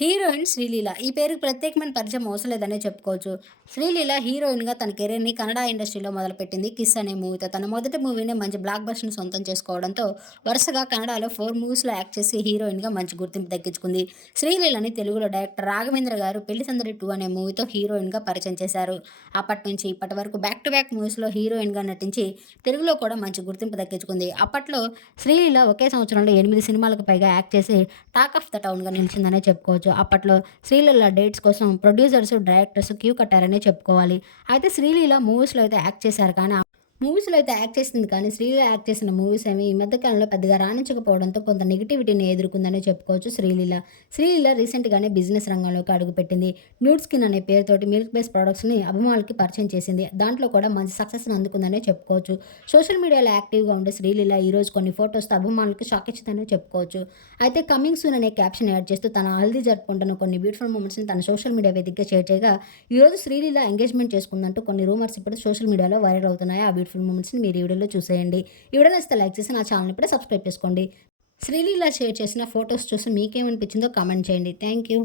Heroine Sreeleela. ఈ పేరుకి ప్రత్యేకమైన పరిచయం అవసరలేదనే చెప్పుకోవచ్చు. శ్రీలీల హీరోయిన్గా తన కెరీర్ని కన్నడ ఇండస్ట్రీలో మొదలుపెట్టింది కిస్ అనే మూవీతో. తన మొదటి మూవీనే మంచి బ్లాక్ బస్టర్ని సొంతం చేసుకోవడంతో వరుసగా కన్నడలో ఫోర్ మూవీస్లో యాక్ట్ చేసి హీరోయిన్గా మంచి గుర్తింపు దక్కించుకుంది. శ్రీలీలని తెలుగులో డైరెక్టర్ రాఘవేంద్ర గారు పెళ్ళి సందడి టూ అనే మూవీతో హీరోయిన్గా పరిచయం చేశారు. అప్పటి నుంచి ఇప్పటి వరకు బ్యాక్ టు బ్యాక్ మూవీస్లో హీరోయిన్గా నటించి తెలుగులో కూడా మంచి గుర్తింపు దక్కించుకుంది. అప్పట్లో శ్రీలీల ఒకే సంవత్సరంలో ఎనిమిది సినిమాలకు పైగా యాక్ట్ చేసి టాక్ ఆఫ్ ద టౌన్గా నిలిచిందనే చెప్పుకోవచ్చు. అప్పట్లో శ్రీలీల డేట్స్ కోసం ప్రొడ్యూసర్స్ డైరెక్టర్స్ క్యూ కట్టారనే చెప్పుకోవాలి. అయితే శ్రీలీల మూవీస్లో అయితే యాక్ట్ చేశారు కానీ మూవీస్లో అయితే యాక్ట్ చేసింది కానీ శ్రీలీల యాక్ట్ చేసిన మూవీస్ ఏమి ఈ మధ్యకాలంలో పెద్దగా రాణించకపోవడంతో కొంత నెగిటివిటీని ఎదుర్కొందని చెప్పుకోవచ్చు శ్రీలీల. శ్రీలీల రీసెంట్గానే బిజినెస్ రంగంలోకి అడుగుపెట్టింది న్యూడ్ స్కిన్ అనే పేరుతోటి మిల్క్ బేస్ ప్రొడక్ట్స్ని అభిమానులకి పరిచయం చేసింది. దాంట్లో కూడా మంచి సక్సెస్ని అందుకుందనే చెప్పుకోవచ్చు. సోషల్ మీడియాలో యాక్టివ్గా ఉండే శ్రీలీల ఈరోజు కొన్ని ఫొటోస్తో అభిమానులకి షాక్ ఇచ్చిందని చెప్పుకోవచ్చు. అయితే కమింగ్ సూన్ అనే క్యాప్షన్ యాడ్ చేస్తూ తన హల్దీ జరుపుకుంటున్న కొన్ని బ్యూటిఫుల్ మూమెంట్స్ని తన సోషల్ మీడియా వేదికగా షేర్ చేయగా ఈరోజు శ్రీలీల ఎంగేజ్మెంట్ చేసుకుందంటూ కొన్ని రూమర్స్ ఇప్పుడు సోషల్ మీడియాలో వైరల్ అవుతున్నాయి. ఆ హెల్ప్ఫుల్ మూమెంట్స్ని మీరు ఈ వీడియోలో చూసేయండి. ఈ వీడియో నచ్చితే లైక్ చేసి నా ఛానల్ కూడా సబ్స్క్రైబ్ చేసుకోండి. శ్రీలీల షేర్ చేసిన ఫొటోస్ చూసి మీకేమనిపించిందో కామెంట్ చేయండి. Thank you